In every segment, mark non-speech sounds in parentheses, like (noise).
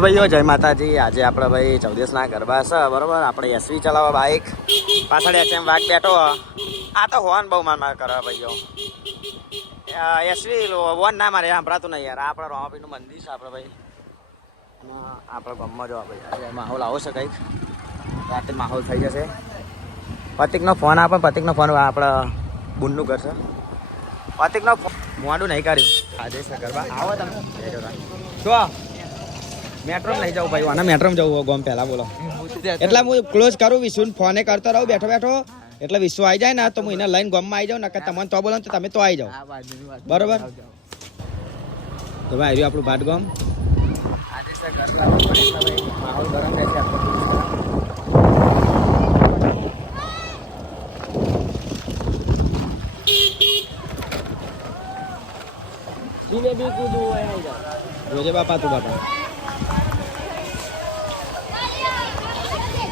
તો ભાઈઓ, જય માતાજી. આજે આપણે ભાઈ ચૌદેશના ગરબા છે, બરોબર? આપણે એસવી ચલાવવા બાઇક પાછળ એચએમ વાઘ બેઠો. આ તો હોન બહુ માર માર કરે, ભાઈઓ. એસવી હોન ના મારે, સાંભળાતું નહીં યાર. આપણે રોમાપીનું મંદિર છે આપણે ભાઈ. આપણે ગમવા જોવા ભાઈ માહોલ આવો છે કંઈક. રાતે માહોલ થઈ જશે. પતિકનો ફોન આપે, પતિકનો ફોન આપણે બુનનું ઘર છે. ફોન મોડું નહીં કાઢ્યું આજે ગરબા. આવો તમે. શું મેટ્રો નહીં જવું ભાઈ આના મેટ્રો જવું ગોમ પહેલા બોલો. એટલે હું ક્લોઝ કરું વિશુન ફોને કરતો રહું બેઠો બેઠો. એટલે વિશ્વ આવી જાય ને તો હું એને લઈને ગોમમાં આવી જાઉં નકર તમને તો બોલો તો તમે તો આવી જાઓ. બરોબર? તો ભાઈ આવ્યું આપણું ભાટ ગોમ. માહોલ ગરમ રહેશે આપણો રોજે બાપા તું બાપા.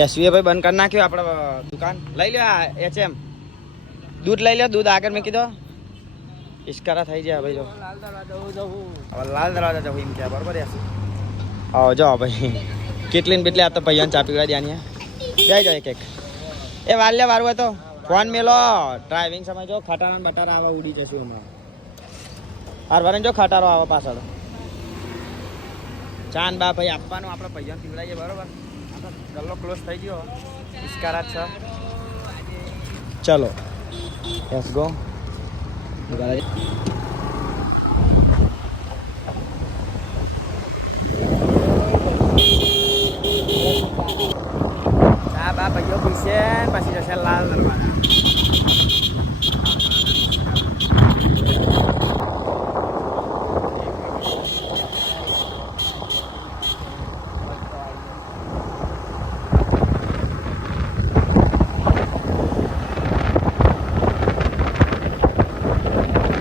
એસવીએ ભાઈ બંધ કરી નાખ્યું આપણે દુકાન. લઈ લ્યો એચએમ દૂધ લઈ લો દૂધ આગળ મેં કીધો. ઇસ્કારા થઈ જાય ભાઈ જો. હવે લાલ દરવાજા જવું એમ કે, બરોબર આવો જાઓ ભાઈ. કેટલી ને કેટલી આ તો ભાઈઓને ચા પીવા દે જઈ જાઓ એક એક. એ વાર લે વારું તો ફોન મેલો. ડ્રાઇવિંગ સમય જો ખટારા બટારા આવા ઉડી જશું હમણાં હાર વારે જો ખટારો આવે પાછળ. ચાંદ બા ભાઈ આપવાનું આપણે ભાઈઓને પીવડાવીએ, બરોબર. ગલ્લો ક્લોઝ થઈ ગયો ઇસ્કારા છે ચલો લેટ્સ ગો ચા બા ભાઈઓ પીશે ને પછી જશે લાલ દરવાજા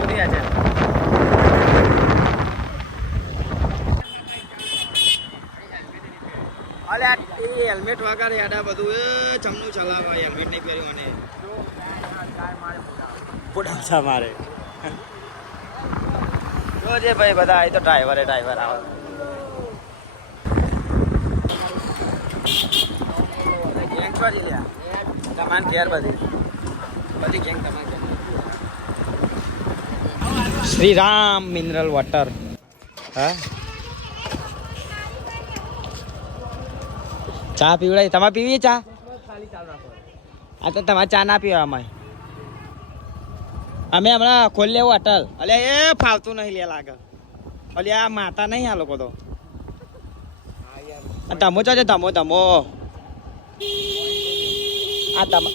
ઉડી છે અલે આ હેલ્મેટ યાડા બધું. એ ચમનું ચલાવે હેલ્મેટ નહીં પહેર્યું અને પોડાસા મારે. (laughs) જોજે ભાઈ બધા એ તો ડ્રાઈવરે ડ્રાઈવર આવે. ગેંગ કરી લ્યા. તમારે ઘેર બધી. બધી ગેંગ તમારે શ્રી રામ મિનરલ વોટર. હા? ચા પીવડાય? તમારે પીવી ચા? આ તો તમારે ચા ના પીવા અમે અમે હમણાં ખોલી લેવું હોટલ. અલે, એ ફાવતું નહીં લે લાગે. અલે, આ માતા નહીં આ લોકો તો. તમો છો? ધમો તમો તમો. આ તમ,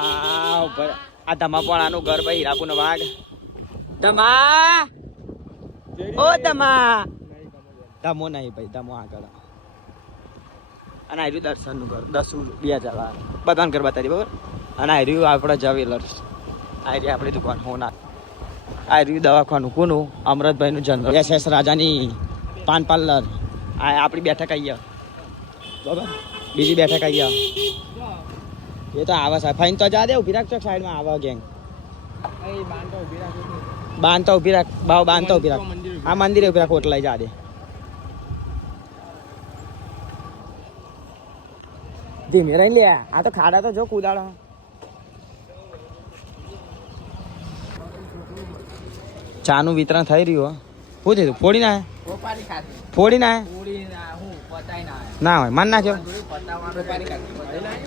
આ ઉપર, આ તમા પણ આનું ઘર ભાઈ હીરાપુર વાઘ. ધમા ઓ ધમા ધમો નહીં ભાઈ ધમો આગળ. અને આર્યું દર્શનનું ઘર દસ બે હજાર બધાને ઘર બતાવી બરાબર? અને આર્યું આપણે જવેલર્સ આર્યું આપણી દુકાન હોના. આર્યું દવાખાનું કોનું? અમરતભાઈનું જનરલ. એસ એસ રાજાની પાન પાર્લર. આ આપણી બેઠક અહીંયા બરાબર? બીજી બેઠક અહીંયા એ તો આવા સાહેબ. ફાઈન તો જા દે ઊભી રાખજો સાઈડમાં આવા ગેંગ બાંધતો ઊભી રાખ. ભાવ બાંધતો ઊભી રાખ. આ મંદિરે ઊભી રાખ ઓટલાઈ જા દે. ધીમે રહી લે આ તો ખાડા તો જો કુદાડો ચાનું વિતરણ થઈ રહ્યું હો. શું થયું? ફોડી ના ફોડી ના ના હોય મન નાખ્યો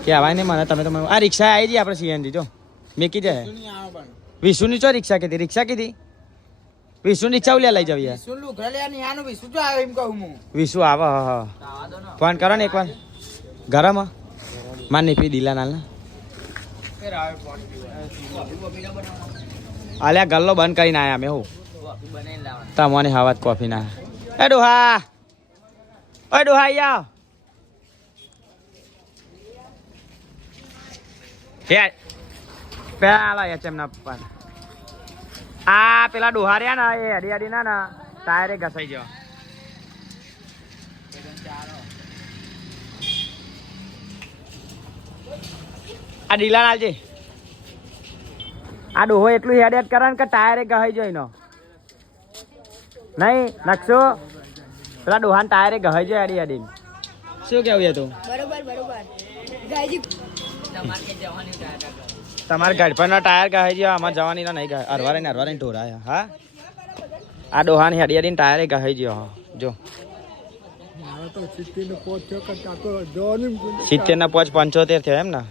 કહેવાય નહીં મને તમે તો મને આ રિક્ષા આવી જઈએ આપણે સીએનજી જો. મેકી જાય વિશુની ચો રિક્ષા કીધી? રિક્ષા કીધી? વિશુ રિક્ષા ઉલ્યા લઈ જવી યાર. સુલું ઘરે ની આનું બી શું આવે એમ કહું હું. વિશુ આવે હા હા. ફોન કરો ને એકવાર ગરમ માર નહીં પી દિલા નાલ અલ્યા ગલ્લો બંધ કરીને આયા અમે હું. તમને હવાત કોફી ના. એ ડોહા! ઓય ડોહા યા હે, પેલા એચએમ એમના પપ્પા આ પેલા ડોહા રહ્યા ને, એ હડી હડી ના ના, ટાયરે ઘસાઈ ગયો. આ ડીલા લાલજી. આ ડોહો એટલું હેડ હેડ કરે ને કે ટાયરે ગહાઈ જોઈ નો નહીં નકશો? પેલા ડોહાન ટાયરે ગહાઈ જોઈ અડી અડી શું કેવું તું? બરોબર બરોબર. ગાયજી. તમારે ગડપણનો ટાયર ગહાઈ ગયો આમાં જવાની ના નહીં ગયા અરવારે ને અરવારે ઢોરાયા હા? આ ડોહાની હડી હડીને ટાયરે ગહાઈ ગયો હા. જો. સિત્તેર ના પાંચ પંચોતેર થયા એમ ને?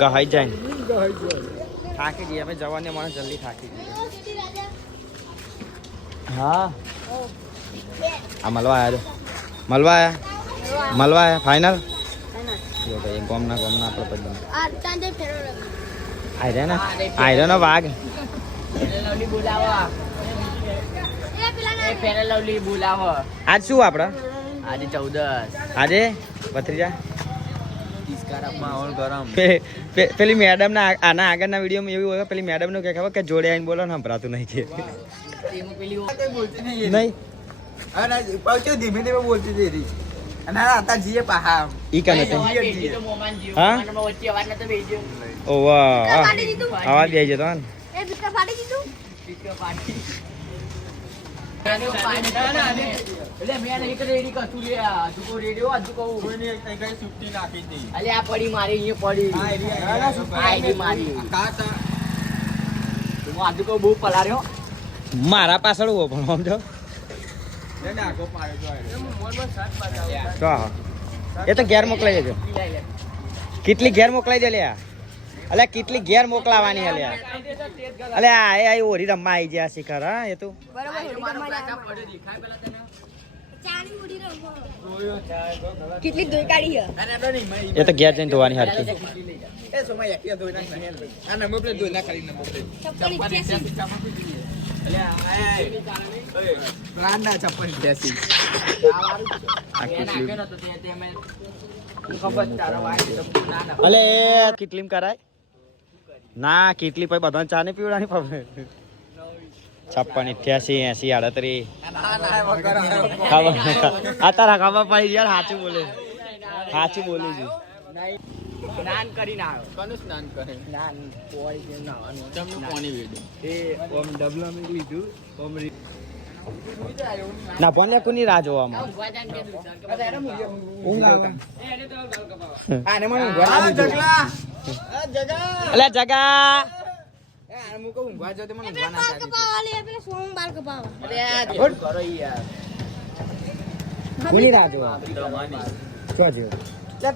ગહાઈ જાય. થાકી જઈએ અમે જવાની મને જલ્દી થાકી જઈએ. હા. આ મળવા આવ્યા જો મળવા આવ્યા મળવા આવ્યા ભાઈ ગોમના ગોમના આપણે પછી આ તાંજે ફેરો ને? આયરે નો વાઘ? લવલી બોલાવો. એ પેલા એ ફેરે લવલી બોલાવો. આજ શું આપણે આજે ચૌદસ. આજે? ભત્રીજા? (laughs) પેલી મેડમ ના આના આગળના વિડીયોમાં એવું હોય પેલી મેડમનું કે ખબર કે જોડે આવીને બોલો ને સંભળાતું નહીં કે. નહીં ધીમે ધીમે બોલતી હતી અવાજ બેસી જતો ને એ બિસ્કટ ફાડી દીધું પીછો પાડી. મારી પડી. મારી. બહુ પલાર્યો મારા પાછળ ઊભો પણ આમ જો તો હા. એ તો ઘેર મોકલાઈ દેજો. કેટલી ઘેર મોકલાઈ દે લ્યા અલે કેટલી ઘેર મોકલાવાની હે લ્યા અલે આ એ ઓરી રમવા આવી ગયા શિખર હા એ તું. કેટલી દોઈ કાઢી એ તો ઘેર જઈને ધોવાની હરકી. છપ્પન ઇઠ્યાસી આ કેટલી અલે કેટલી કરાય? ના કેટલી પછી બધા ચા ને પીવડાની પવે છપ્પન અઠ્યાસી એસી આડત્રી. આ તારા ખબર પડી યાર સાચું બોલે. સાચું બોલું છું. સ્નાન કરીને આવ્યો. કોનું સ્નાન કરે? સ્નાન પોળી કે નાવાનું. તમને પાણી વેડ્યું એ ઓમ ડબલા મેં લીધું ઓમ ના ભલે કોની રાહ જોવામાં. અલે જગા.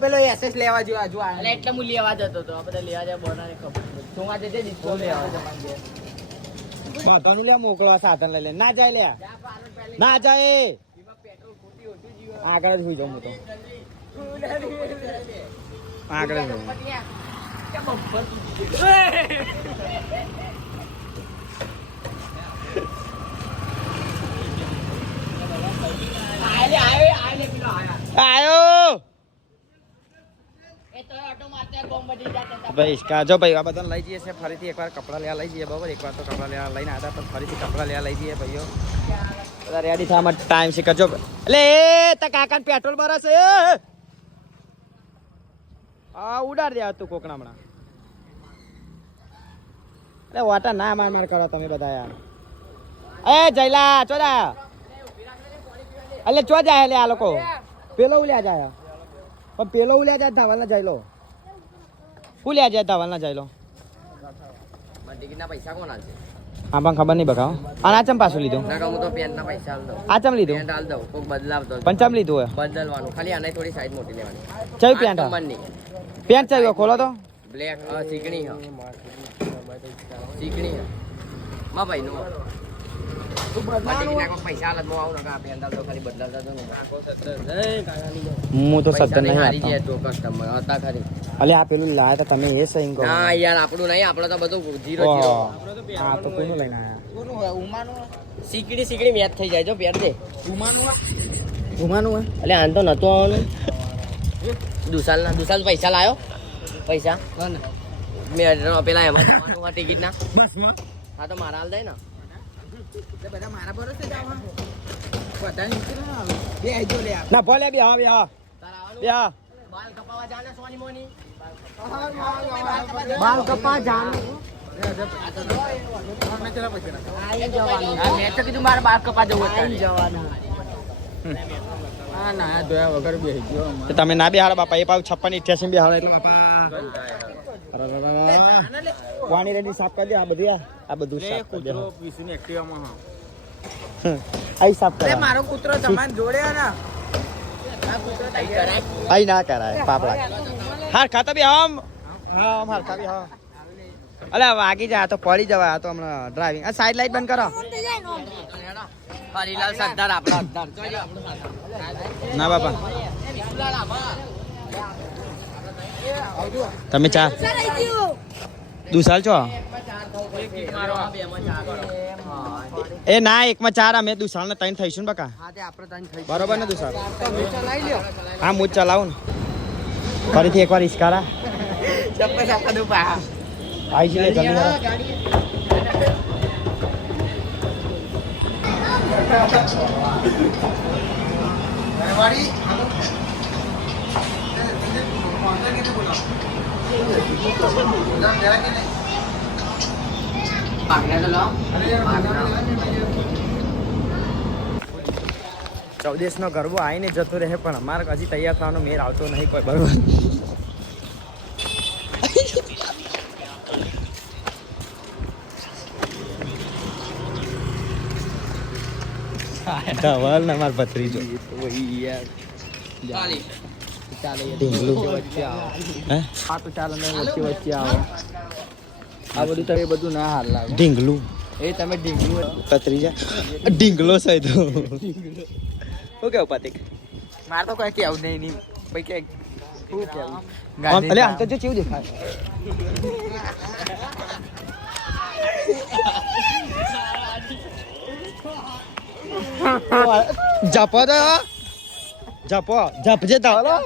પેલા જોવા એસએસ લેવા જો આજુ એટલે હું લેવા જતો હતો બધા લેવા જાય બોનાને ખબર. તું આજે લેવા જવા બધાનું લે, મોકલવા સાધન લઈ લે. ના જાય લે. ના જાય. આગળ જ હોઈ જાઉં તો. આગળ જ આયો. ભાઈ, કાજો ભાઈ, આ બધાને લઈ જઈએ છે ફરીથી એકવાર કપડાં લેવા લઈ જઈએ, બરાબર? એકવાર તો કપડાં લેવા લઈને આવ્યા પણ ફરીથી કપડાં લેવા લઈ જઈએ, ભાઈઓ. બધા રેડી થવામાં ટાઈમ છે કરજો એટલે એ તા કાકાને પેટ્રોલ ભરાશે હા ઉડાડ દે તું કોકણા હમણાં. અરે વાટા ના માર માર કરો તમે બધા યાર. એ, જયલા, ચો જા. એટલે ચો જાય લે આ લોકો? પેલો ઉલ્યા જાય. પણ પેલો ઉલ્યા જાય ધાવાલા જયલો. હું લ્યા જાય ધવલ ના જયલો ટિકિટના પૈસા કોણ આલશે હા પણ ખબર નહીં બગાવો અને આચમ પાછું લીધું? ના હું તો પેનના પૈસા આલ દઉં. આ ચમ લીધું? પેન્ટ આલ દઉં કોક બદલાવ દો પણ ચમ લીધું હોય? બદલવાનું. ખાલી આને થોડી સાઈઝ મોટી લેવાની. ચઈ પેન આ પેન પેન્ટ ખોલો તો. બ્લેક ચીકણી હ ચીકણી હ મા ભાઈ નું હું તો સત્તર નહીં નહીં આપતો. અલે આ પેલું લાયા તો તમે એ સહી કહો. ના યાર આપણું નહીં આપણો તો બધું જીરો જીરો હા તો કોનું લઈને આયા? સીકડી સીકડી મેચ થઈ જાય જો પેર દે. ઘુમાનું ઉમાનું એટલે આન તો નતો આવવાનું. દુસાલ ના દુસાલ પૈસા લાયો. પૈસા. મેં પેલા એમાં ટિકિટ ના હા તો મારા હાલ દે ને. ના ભલે બે હા બે હા. બે હા. બાલ કપાવા જાને સોની મોની. બાલ કપા જાન. મેં તો કીધું મારે બાલ કપા જવું હતું જવાના. તો તમે ના બિહાર બાપા. એ પાછું છપ્પન ઇઠ્યાસી બિહાર એટલે બાપા. પાણી રેડી સાફ કરી દે આ બધું આ. આ બધું સાફ કરી દે (laughs) આઈ સાફ કરે મારો કૂતરો તમારે જોડે ને. આઈ ના કરાય પાપડા હાર ખાતા બી આમ હા આમ હાર ખાવી હા અલે વાગી જાય આ તો પડી જવાય આ તો હમણાં ડ્રાઇવિંગ આ સાઈડ લાઈટ બંધ કરો. હરીલાલ સરદાર આપણો. ના બાપા. તમે ચાર દુસાલ છો. એ ના, એકમાં ચાર અમે દુસાલ ને ત્રણ થઈશું બકા. બરોબર ને દુસાલ હા, હું ચલાવું ને. ફરીથી એકવાર પા આવી જલ્દી કરો. ભાગને તો લો. ચૌદેશ નો ગરબો આવીને જતો રહે પણ અમારે હજી તૈયાર થવાનો મેર આવતો નહીં કોઈ બરોબર ધવલ ને માર ભત્રીજો ચાલી. ઢીંગલું હે આ તો ચાલો ને વચ્ચે વચ્ચે આવો આ બધું તો એ બધું ના હાલ લાગે ઢીંગલું એ તમે ઢીંગલું ભત્રીજા ઢીંગલો છે તો શું કેવું પતિક મારે તો કોઈ કેવું નહીં નહીં ભાઈ કે શું કેવું આમ- અલે આમ તો જો કેવું દેખાય જપો તો જપો જપજે તો હલો